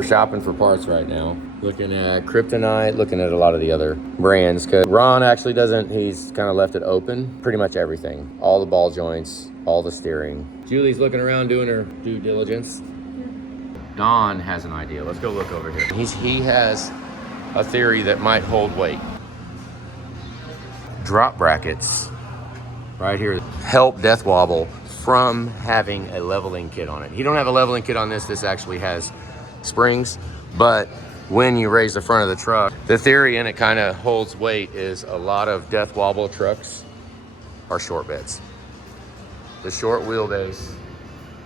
We're shopping for parts right now. Looking at Kryptonite, looking at a lot of the other brands. Cause Ron actually doesn't, he's kind of left it open. Pretty much everything. All the ball joints, all the steering. Julie's looking around doing her due diligence. Don has an idea. Let's go look over here. He has a theory that might hold weight. Drop brackets right here help death wobble from having a leveling kit on it. You don't have a leveling kit on this. This actually has springs, but when you raise the front of the truck, the theory in it kind of holds weight is a lot of death wobble trucks are short beds. The short wheelbase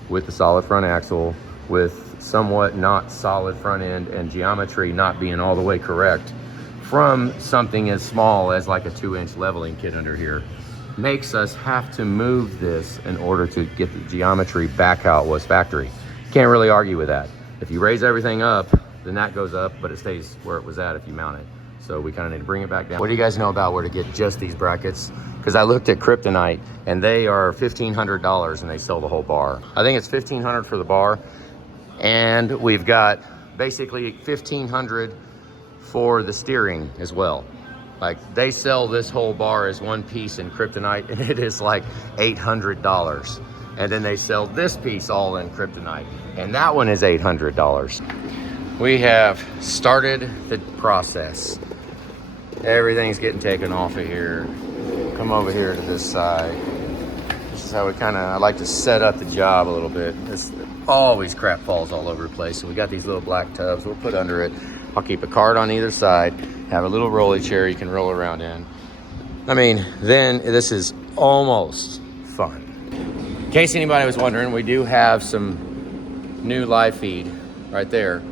with the solid front axle with somewhat not solid front end and geometry not being all the way correct from something as small as like a 2-inch leveling kit under here makes us have to move this in order to get the geometry back how it was factory. Can't really argue with that. If you raise everything up, then that goes up, but it stays where it was at if you mount it. So we kind of need to bring it back down. What do you guys know about where to get just these brackets? Because I looked at Kryptonite and they are $1,500 and they sell the whole bar. I think it's $1,500 for the bar. And we've got basically $1,500 for the steering as well. Like they sell this whole bar as one piece in Kryptonite and it is like $800. And then they sell this piece all in Kryptonite and that one is $800. We have started the process. Everything's getting taken off of here. Come over here to this side. This is how I like to set up the job a little bit. This always crap falls all over the place. So we got these little black tubs we'll put under it. I'll keep a cart on either side, have a little rolly chair you can roll around in. I mean, then this is almost fun. In case anybody was wondering, we do have some new live feed right there,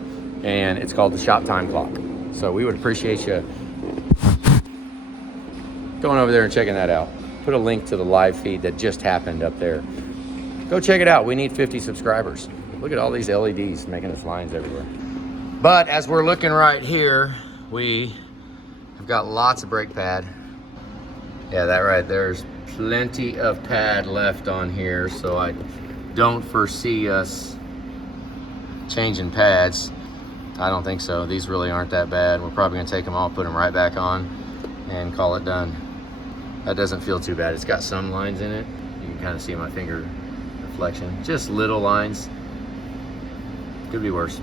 and it's called the Shop Time Clock. So we would appreciate you going over there and checking that out. Put a link to the live feed that just happened up there. Go check it out. We need 50 subscribers. Look at all these LEDs making us lines everywhere. But as we're looking right here, we have got lots of brake pad. Yeah, that right there's plenty of pad left on here, so I don't foresee us changing pads. I don't think so. These really aren't that bad. We're probably gonna take them all, put them right back on, and call it done. That doesn't feel too bad. It's got some lines in it. You can kind of see my finger reflection. Just little lines. Could be worse.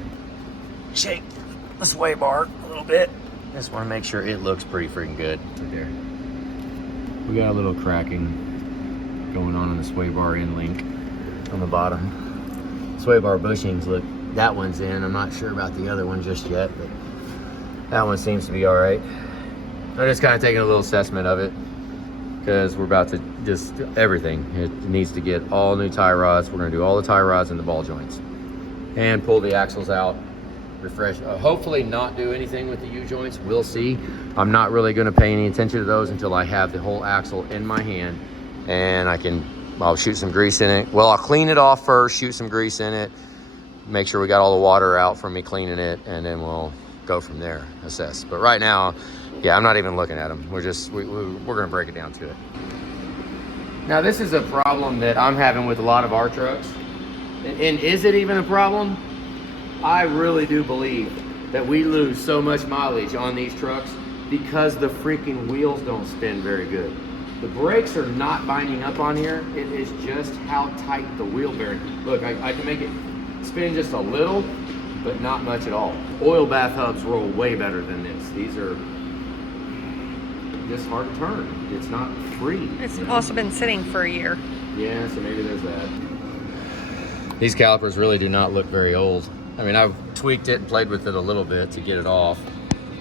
Shake the sway bar a little bit. Just want to make sure it looks pretty freaking good. Right there. We got a little cracking going on the sway bar end link on the bottom. Sway bar bushings, look, that one's in. I'm not sure about the other one just yet, but that one seems to be all right. I'm just kind of taking a little assessment of it because we're about to just everything. It needs to get all new tie rods. We're going to do all the tie rods and the ball joints and pull the axles out. Refresh, hopefully not do anything with the U-joints. We'll see. I'm not really going to pay any attention to those until I have the whole axle in my hand and I'll shoot some grease in it. Well, I'll clean it off first, shoot some grease in it, make sure we got all the water out from me cleaning it, and then we'll go from there, assess. But right now, yeah, I'm not even looking at them. We're going to break it down to it. Now, this is a problem that I'm having with a lot of our trucks. And is it even a problem? I really do believe that we lose so much mileage on these trucks because the freaking wheels don't spin very good. The brakes are not binding up on here. It is just how tight the wheel bearing. Look, I can make it spin just a little, but not much at all. Oil bath hubs roll way better than this. These are just hard to turn. It's not free. It's also been sitting for a year. Yeah, so maybe there's that. These calipers really do not look very old. I mean, I've tweaked it and played with it a little bit to get it off.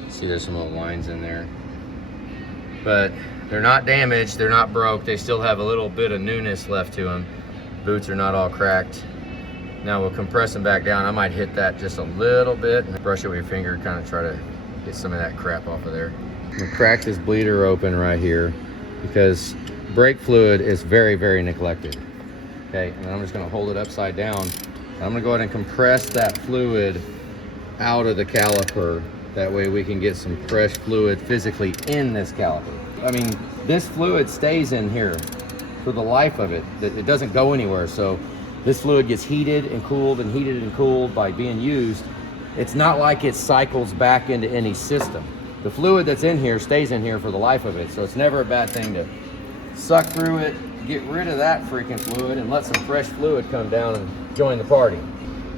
See, there's some little lines in there. But they're not damaged, they're not broke. They still have a little bit of newness left to them. Boots are not all cracked. Now we'll compress them back down. I might hit that just a little bit and brush it with your finger, kind of try to get some of that crap off of there. I'm gonna crack this bleeder open right here because brake fluid is very, very neglected. Okay, and I'm just gonna hold it upside down. I'm gonna go ahead and compress that fluid out of the caliper. That way we can get some fresh fluid physically in this caliper. I mean, this fluid stays in here for the life of it. It doesn't go anywhere. So this fluid gets heated and cooled by being used. it's not like it cycles back into any system. The fluid that's in here stays in here for the life of it, so it's never a bad thing to suck through it, get rid of that freaking fluid, and let some fresh fluid come down and join the party.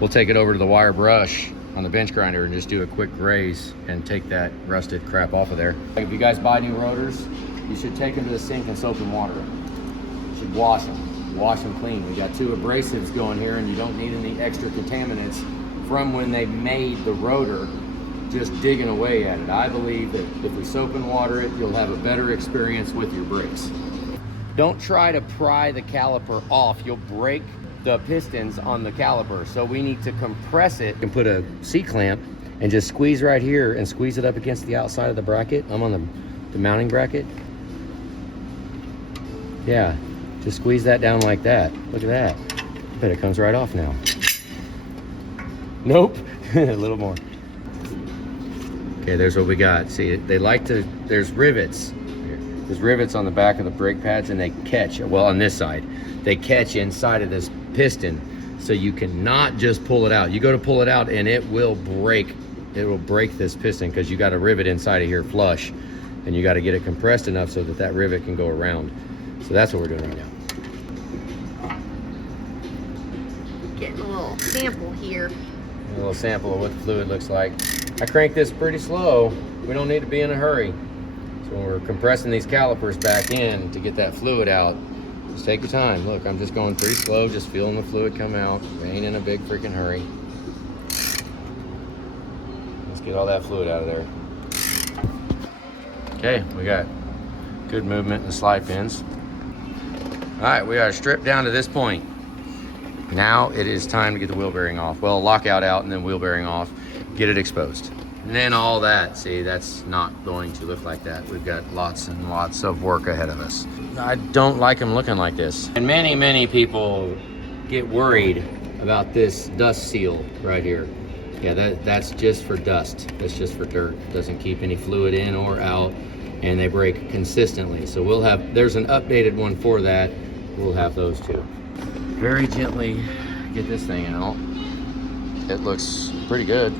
We'll take it over to the wire brush on the bench grinder and just do a quick graze and take that rusted crap off of there. If you guys buy new rotors, you should take them to the sink and soap and water them. You should wash them clean. We got 2 abrasives going here, and you don't need any extra contaminants from when they made the rotor just digging away at it. I believe that if we soap and water it, you'll have a better experience with your brakes. Don't try to pry the caliper off. You'll break the pistons on the caliper. So we need to compress it and put a C-clamp and just squeeze right here and squeeze it up against the outside of the bracket. I'm on the mounting bracket. Yeah, just squeeze that down like that. Look at that. I bet it comes right off now. Nope, a little more. Okay, there's what we got. See, they like to, there's rivets. There's rivets on the back of the brake pads, and they catch, well, on this side, they catch inside of this piston, so you cannot just pull it out. You go to pull it out and it will break this piston, because you got a rivet inside of here flush, and you got to get it compressed enough so that that rivet can go around. So that's what we're doing right now. Getting a little sample here. A little sample of what the fluid looks like. I crank this pretty slow. We don't need to be in a hurry. So when we're compressing these calipers back in to get that fluid out, just take your time. Look, I'm just going pretty slow, just feeling the fluid come out. We ain't in a big freaking hurry. Let's get all that fluid out of there. Okay, we got good movement in the slide pins. All right, we are stripped down to this point. Now it is time to get the wheel bearing off. Well, lockout out and then wheel bearing off, get it exposed. And then all that, see, that's not going to look like that. We've got lots and lots of work ahead of us. I don't like them looking like this. And many people get worried about this dust seal right here. Yeah, that's just for dust. That's just for dirt. Doesn't keep any fluid in or out, and they break consistently. So we'll have, there's an updated one for that. We'll have those too. Very gently get this thing out. It looks pretty good.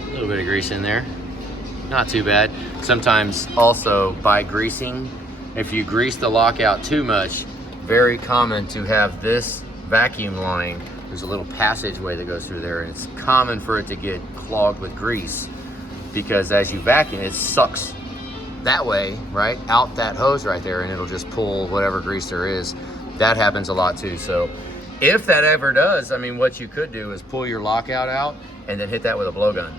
A little bit of grease in there. Not too bad. Sometimes also by greasing, if you grease the lockout too much, very common to have this vacuum line. There's a little passageway that goes through there, and it's common for it to get clogged with grease, because as you vacuum, it sucks that way, right, out that hose right there, and it'll just pull whatever grease there is. That happens a lot too. So if that ever does, I mean, what you could do is pull your lockout out and then hit that with a blowgun.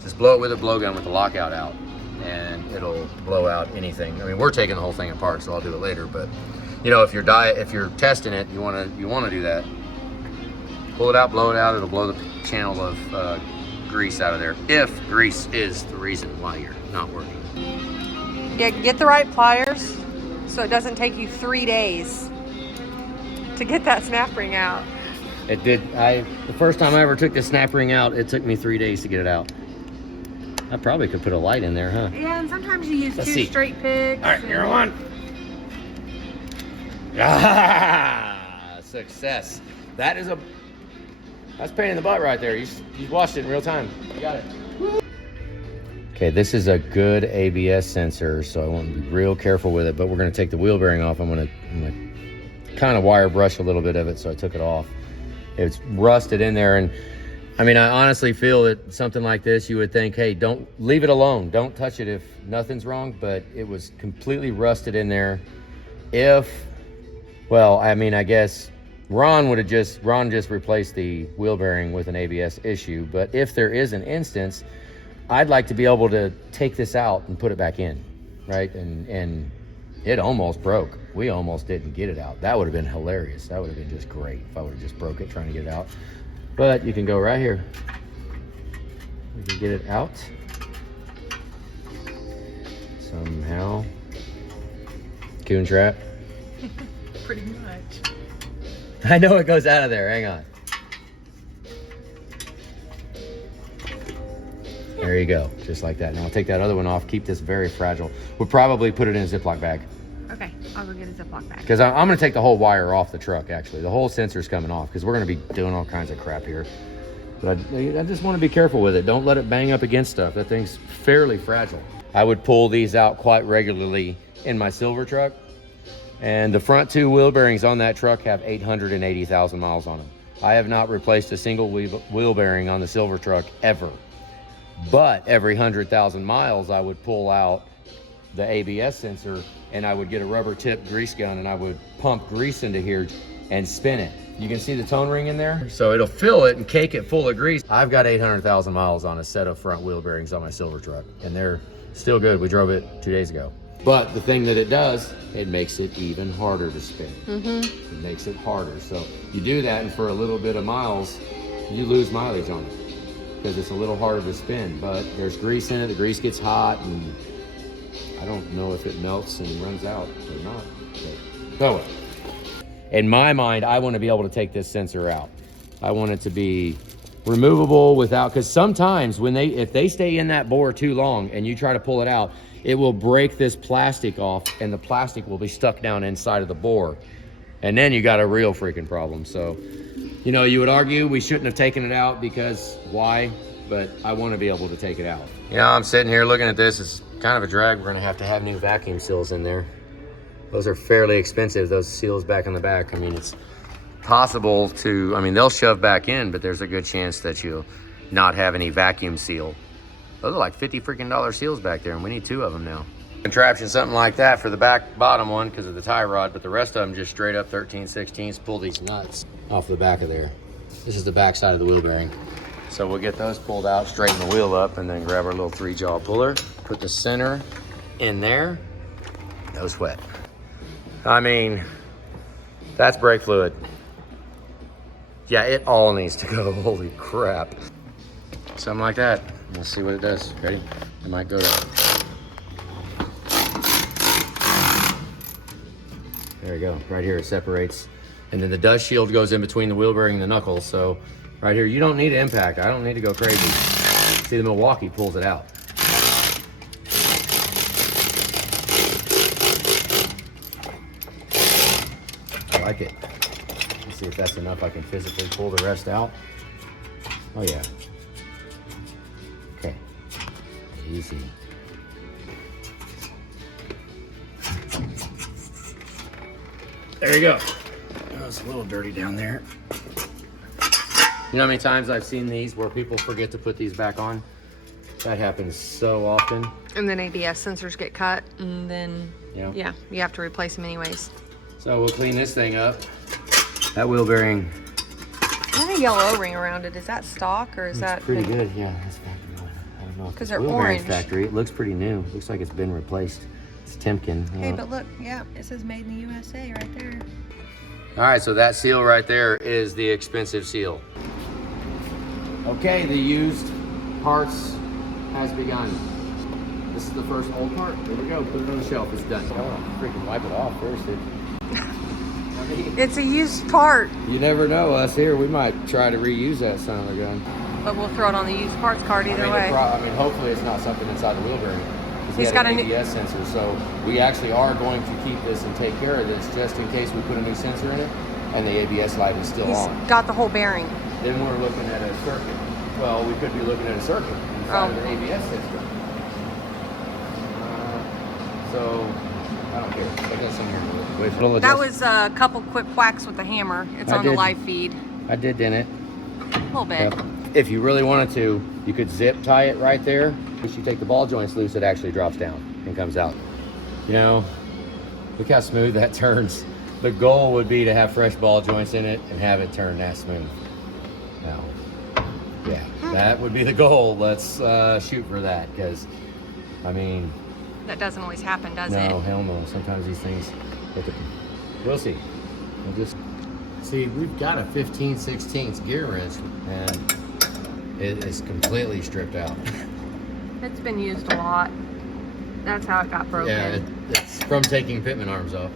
Just blow it with a blowgun with the lockout out, and it'll blow out anything. I mean, we're taking the whole thing apart, so I'll do it later. But you know, if you're testing it, you want to do that. Pull it out, blow it out. It'll blow the channel of grease out of there. If grease is the reason why you're not working. Yeah, get the right pliers so it doesn't take you 3 days to get that snap ring out. It did. The first time I ever took this snap ring out, it took me 3 days to get it out. I probably could put a light in there, huh? Yeah, and sometimes you use Let's two see. straight picks. All right, you're on. Ah, success. That's pain in the butt right there. You watched it in real time. You got it. Okay, this is a good ABS sensor, so I want to be real careful with it, but we're going to take the wheel bearing off. I'm going to kind of wire brush a little bit of it, so I took it off. It's rusted in there, and I mean, I honestly feel that something like this, you would think, hey, don't leave it alone. Don't touch it if nothing's wrong, but it was completely rusted in there. Well, I mean, I guess Ron just replaced the wheel bearing with an ABS issue, but if there is an instance, I'd like to be able to take this out and put it back in, right? And it almost broke. We almost didn't get it out. That would have been hilarious. That would have been just great if I would have just broke it trying to get it out. But you can go right here. You can get it out somehow. Coon trap. Pretty much. I know it goes out of there. Hang on. There you go, just like that. Now I'll take that other one off. Keep this very fragile. We'll probably put it in a Ziploc bag. Okay. I'll go get a Ziploc bag. Because I'm going to take the whole wire off the truck, actually. The whole sensor's coming off because we're going to be doing all kinds of crap here. But I just want to be careful with it. Don't let it bang up against stuff. That thing's fairly fragile. I would pull these out quite regularly in my silver truck. And the front two wheel bearings on that truck have 880,000 miles on them. I have not replaced a single wheel bearing on the silver truck ever. But every 100,000 miles, I would pull out the ABS sensor and I would get a rubber tip grease gun and I would pump grease into here and spin it. You can see the tone ring in there? So it'll fill it and cake it full of grease. I've got 800,000 miles on a set of front wheel bearings on my silver truck and they're still good. We drove it 2 days ago. But the thing that it does, it makes it even harder to spin. It makes it harder. So you do that and for a little bit of miles, you lose mileage on it because it's a little harder to spin. But there's grease in it, the grease gets hot and I don't know if it melts and runs out or not. But in my mind, I want to be able to take this sensor out. I want it to be removable without, because sometimes if they stay in that bore too long and you try to pull it out, it will break this plastic off and the plastic will be stuck down inside of the bore. And then you got a real freaking problem. So, you know, you would argue we shouldn't have taken it out because why? But I want to be able to take it out. You know, I'm sitting here looking at this. It's kind of a drag. We're going to have new vacuum seals in there. Those are fairly expensive, those seals back on the back. I mean, it's possible to, I mean, they'll shove back in, but there's a good chance that you'll not have any vacuum seal. Those are like $50 freaking seals back there, and we need 2 of them now. Contraption, something like that for the back bottom one because of the tie rod, but the rest of them just straight up 13/16 pull these nuts off the back of there. This is the back side of the wheel bearing. So we'll get those pulled out, straighten the wheel up, and then grab our little 3-jaw puller, put the center in there, no sweat. I mean, that's brake fluid. Yeah, it all needs to go, holy crap. Something like that. Let's see what it does. Ready? It might go to... There you go, right here it separates. And then the dust shield goes in between the wheel bearing and the knuckles. So right here, you don't need to impact. I don't need to go crazy. See, the Milwaukee pulls it out. I like it. Let's see if that's enough. I can physically pull the rest out. Oh yeah. Okay, easy. There you go. Oh, it's a little dirty down there. You know how many times I've seen these where people forget to put these back on? That happens so often. And then ABS sensors get cut, and then, yeah, you have to replace them anyways. So we'll clean this thing up. That wheel bearing. There's a yellow ring around it. Is that stock or is that pretty good? Yeah, that's factory one. I don't know. Because they're wheel bearing's orange. Factory. It looks pretty new. Looks like it's been replaced. It's Timken. Hey, but look, yeah, it says made in the USA right there. All right, so that seal right there is the expensive seal. Okay, the used parts has begun. This is the first old part. Here we go. Put it on the shelf. It's done. Oh, freaking wipe it off first. It's a used part. You never know. Us here, we might try to reuse that son of a gun. But we'll throw it on the used parts card either way. Hopefully it's not something inside the wheel bearing. He's got an ABS sensor, so we actually are going to keep this and take care of this just in case we put a new sensor in it and the ABS light is still on. He's got the whole bearing. Then we're looking at a circuit. Well, we could be looking at a circuit inside of the ABS system. So, I don't care. I got some here. That was a couple quick whacks with the hammer. It's on the live feed. I did, didn't it? A little bit. Yep. If you really wanted to, you could zip tie it right there. If you take the ball joints loose, it actually drops down and comes out. You know, look how smooth that turns. The goal would be to have fresh ball joints in it and have it turn that smooth. Now, yeah, that would be the goal. Let's shoot for that because, I mean... That doesn't always happen, does it? No, hell no. Sometimes these things, we'll see. We'll just see. We've got a 15/16 gear wrench, and it is completely stripped out. It's been used a lot. That's how it got broken. Yeah, it's from taking pitman arms off.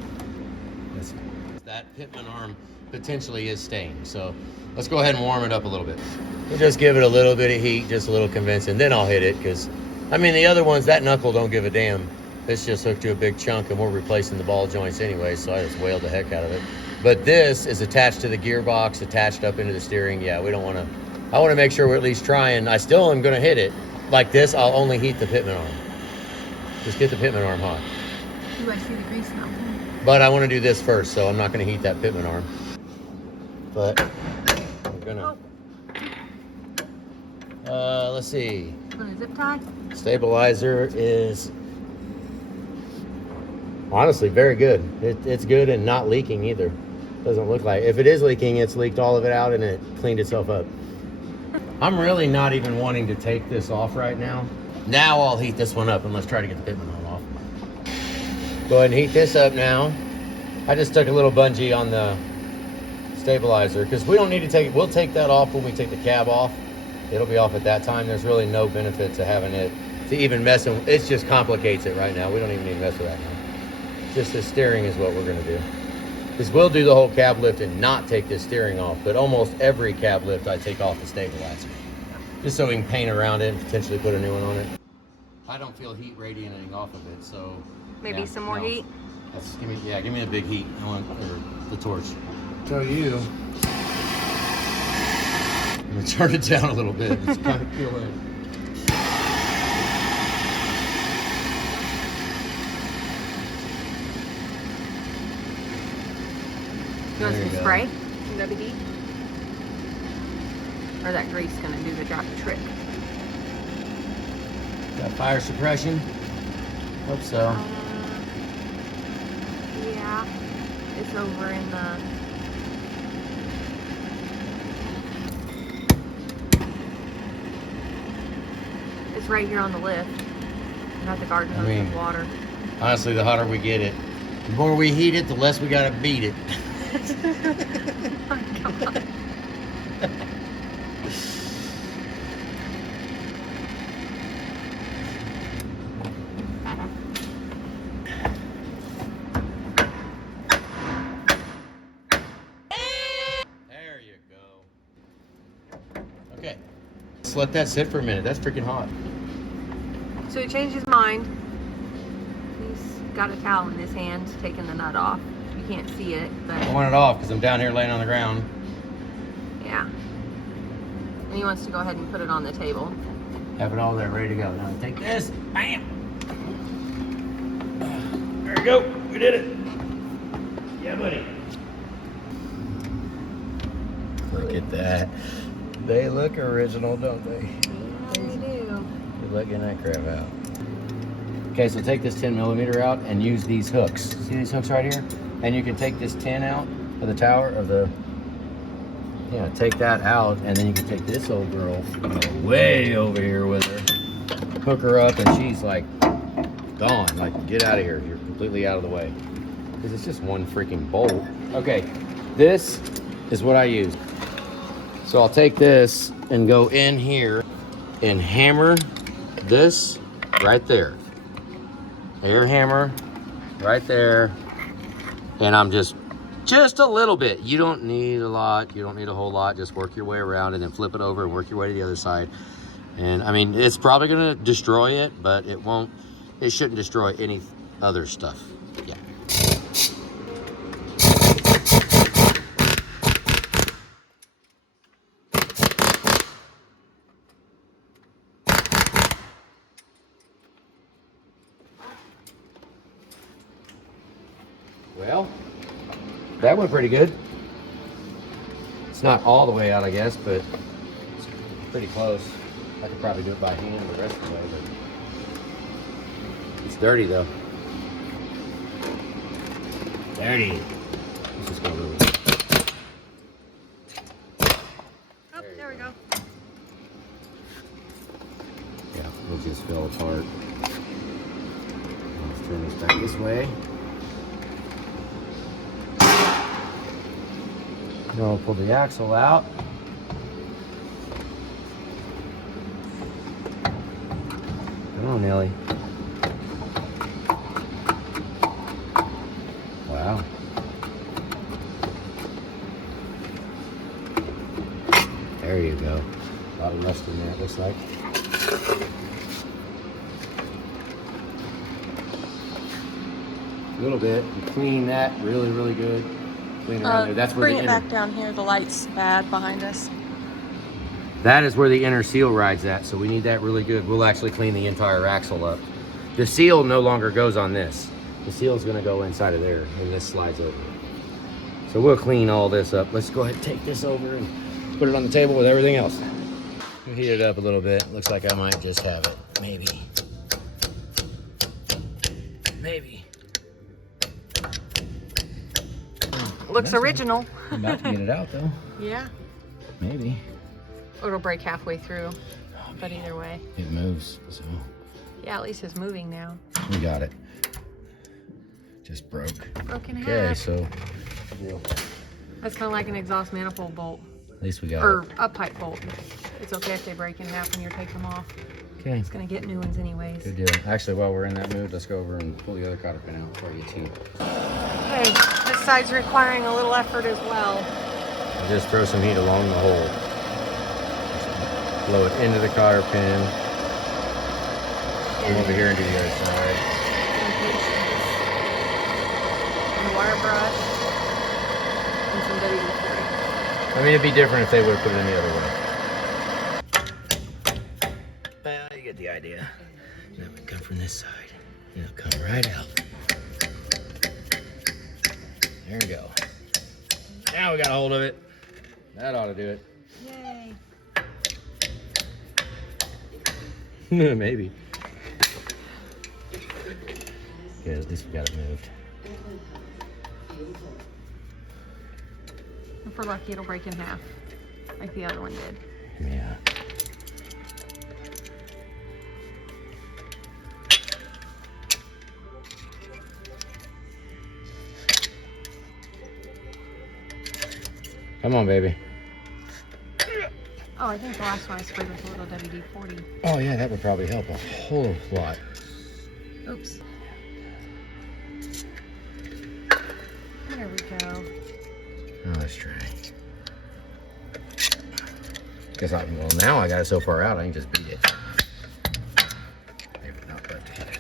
That pitman arm potentially is staying. So let's go ahead and warm it up a little bit. We'll just give it a little bit of heat, just a little convincing. Then I'll hit it because, I mean, the other ones, that knuckle don't give a damn. This just hooked to a big chunk, and we're replacing the ball joints anyway, so I just wailed the heck out of it. But this is attached to the gearbox, attached up into the steering. Yeah, we don't want to. I want to make sure we're at least trying. I still am going to hit it. Like this, I'll only heat the pitman arm. Just get the pitman arm hot. Ooh, I see the grease now. But I want to do this first, so I'm not going to heat that pitman arm. But we're going to... let's see. Gonna zip tie? Stabilizer is honestly very good. It's good and not leaking either. Doesn't look like. If it is leaking, it's leaked all of it out and it cleaned itself up. I'm really not even wanting to take this off right now. Now I'll heat this one up and let's try to get the pitman arm off. Go ahead and heat this up now. I just stuck a little bungee on the stabilizer because we don't need to take it. We'll take that off when we take the cab off. It'll be off at that time. There's really no benefit to having it, to even messing. It just complicates it right now. We don't even need to mess with that now. Just the steering is what we're gonna do. Because we'll do the whole cab lift and not take this steering off, but almost every cab lift I take off the stabilizer. Just so we can paint around it and potentially put a new one on it. I don't feel heat radiating off of it, so. Maybe some more heat? Give me a big heat. I want the torch. So you. I'm gonna turn it down a little bit. It's kind of cool. You want some spray? Some WD? Or that grease gonna do the trick? Got fire suppression? Hope so. Yeah. It's over in the... It's right here on the lift. Not the garden hose of water. Honestly, the hotter we get it, the more we heat it, the less we gotta beat it. Oh my God. There you go. Okay. Let's let that sit for a minute. That's freaking hot. So he changed his mind. He's got a towel in his hand, taking the nut off. You can't see it, but... I want it off because I'm down here laying on the ground. Yeah. And he wants to go ahead and put it on the table. Have it all there, ready to go. Now take this. Bam! There we go. We did it. Yeah, buddy. Look at that. They look original, don't they? Yeah, they do. Good luck getting that crap out. Okay, so take this 10 millimeter out and use these hooks. See these hooks right here? And you can take this 10 out of the tower, of the, yeah, take that out, and then you can take this old girl way over here with her, hook her up, and she's like gone. Like, get out of here. You're completely out of the way. Because it's just one freaking bolt. Okay, this is what I use. So I'll take this and go in here and hammer this right there. Air hammer right there. And I'm just a little bit. You don't need a lot. You don't need a whole lot. Just work your way around and then flip it over and work your way to the other side. And I mean, it's probably gonna destroy it, but it won't, it shouldn't destroy any other stuff. Yeah. Well, that went pretty good. It's not all the way out, I guess, but it's pretty close. I could probably do it by hand the rest of the way, but it's dirty though. Dirty. Let's just go a little bit. Oh, there we go. Yeah, it just fell apart. Let's turn this back this way. Then I'll pull the axle out. Come on, Nelly. Wow. There you go. A lot of rust in there, it looks like. A little bit. You clean that really, really good. Clean around there. That's where bring the it inner, back down here. The light's bad behind us. that is where the inner seal rides at, so we need that really good. We'll actually clean the entire axle up. The seal no longer goes on this. The seal's gonna go inside of there, and this slides over. So we'll clean all this up. Let's go ahead and take this over and put it on the table with everything else. We'll heat it up a little bit. Looks like I might just have it. Maybe. Maybe. Looks original. I'm about to get it out though. Yeah. Maybe. It'll break halfway through, but either way. It moves, so. Yeah, at least it's moving now. We got it. Just broke. Broken half. Okay, so. Yeah. That's kind of like an exhaust manifold bolt. At least we got Or it. a pipe bolt. It's okay if they break in half when you're taking them off. Okay. It's gonna get new ones anyways. Good deal. Actually, while we're in that mood, let's go over and pull the other cotter pin out before I get to you. Okay, this side's requiring a little effort as well. I'll just throw some heat along the hole. Blow it into the cotter pin. Come over here and do the other side. And a wire brush. And some WD-40. I mean, it'd be different if they would have put it in the other way. Well, you get the idea. Now we come from this side. And it'll come right out. There we go. Now we got a hold of it. That ought to do it. Yay. Maybe. Good, at least we got it moved. If we're lucky, it'll break in half, like the other one did. Yeah. Come on, baby. Oh, I think the last one I sprayed was a little WD-40. Oh yeah, that would probably help a whole lot. Oops. There we go. Oh, let's try. Guess well, now I got it so far out, I can just beat it. Maybe not left-handed.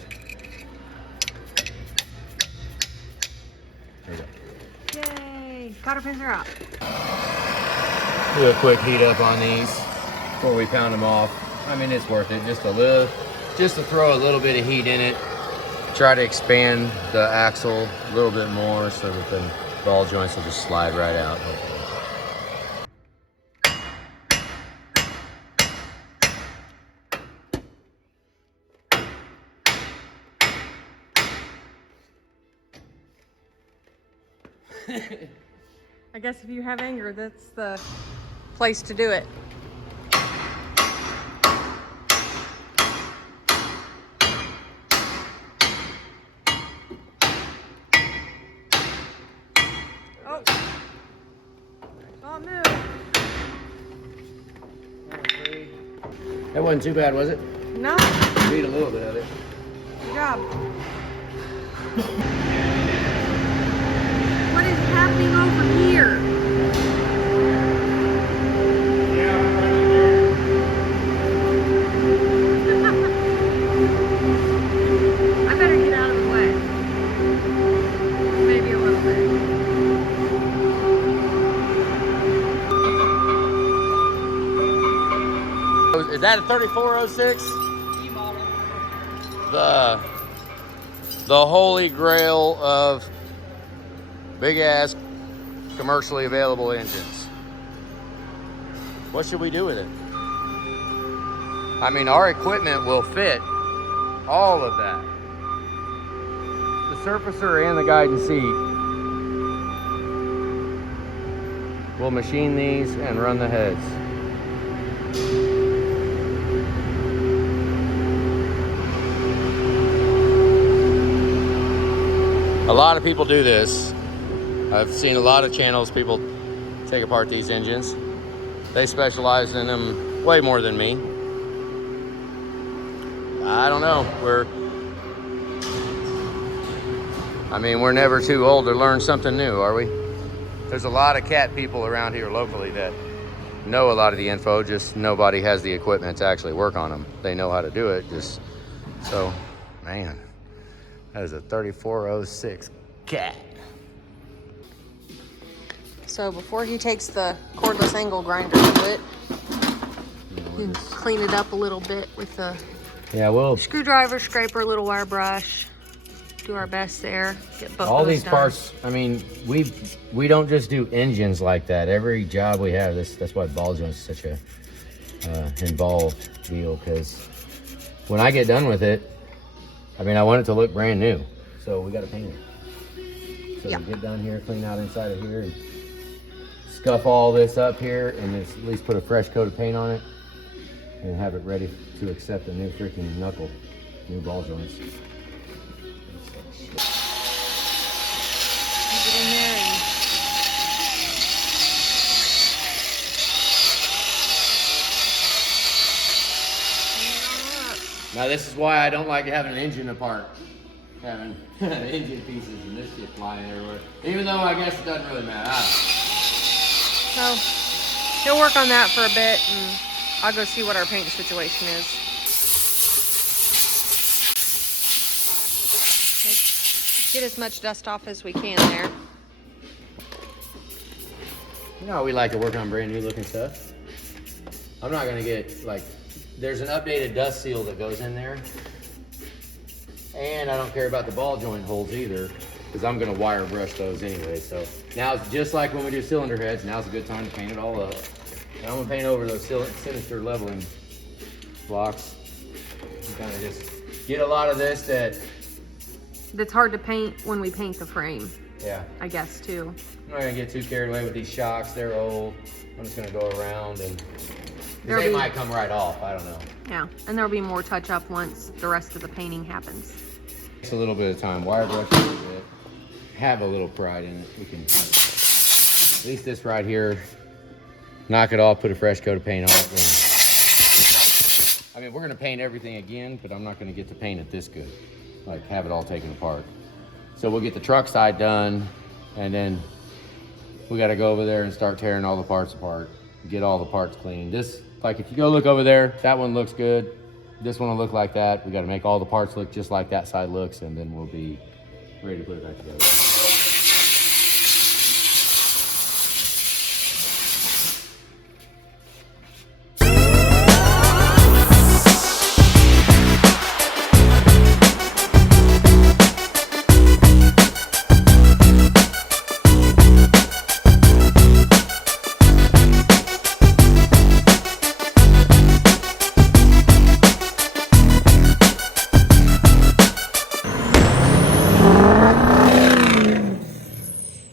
There you go. Yay! Cotter pins are out. Do a quick heat up on these before we pound them off. I mean, it's worth it. Just to throw a little bit of heat in it. Try to expand the axle a little bit more so that the ball joints will just slide right out, hopefully. I guess if you have anger, that's the place to do it. Oh. Oh, move. That wasn't too bad, was it? No. Beat a little bit of it. Good job. What is happening over here? I better get out of the way. Maybe a little bit. Is that a 3406? The holy grail of big ass commercially available engines. What should we do with it? I mean, our equipment will fit all of that. The surfacer and the guidance seat. We'll machine these and run the heads. A lot of people do this. I've seen a lot of channels, people take apart these engines. They specialize in them way more than me. I don't know. We're never too old to learn something new, are we? There's a lot of cat people around here locally that know a lot of the info, just nobody has the equipment to actually work on them. They know how to do it, so, man. That is a 3406 cat. So before he takes the cordless angle grinder to it, you can clean it up a little bit with a screwdriver, scraper, little wire brush. Do our best there. Get both all of these done. parts. I mean, we don't just do engines like that. Every job we have, that's why ball joints is such a involved deal. Because when I get done with it, I mean, I want it to look brand new. So we got to paint it. So we get done here, clean out inside of here, and scuff all this up here, and at least put a fresh coat of paint on it, and have it ready to accept a new freaking knuckle, new ball joints. Get in there and Now this is why I don't like having an engine apart. Having engine pieces and this shit flying everywhere. Even though I guess it doesn't really matter. I don't know. so he'll work on that for a bit, and I'll go see what our paint situation is. Get as much dust off as we can there. You know how we like to work on brand new looking stuff? I'm not gonna get, like, there's an updated dust seal that goes in there. And I don't care about the ball joint holes either, because I'm gonna wire brush those anyway. So now it's just like when we do cylinder heads, now's a good time to paint it all up. And I'm gonna paint over those sinister leveling blocks. And kind of just get a lot of this That's hard to paint when we paint the frame, yeah. I guess, too. I'm not gonna get too carried away with these shocks. They're old. I'm just gonna go around and There'll they be- might come right off. I don't know. Yeah, and there'll be more touch-up once the rest of the painting happens. Takes a little bit of time. Wire brush a little bit. Have a little pride in it. We can, at least this right here, knock it off, put a fresh coat of paint on it. I mean, we're gonna paint everything again, but I'm not gonna get to paint it this good. Like, have it all taken apart. So we'll get the truck side done, and then we gotta go over there and start tearing all the parts apart. Get all the parts clean. This, like, if you go look over there, that one looks good. This one will look like that. We gotta make all the parts look just like that side looks, and then we'll be ready to put it back together.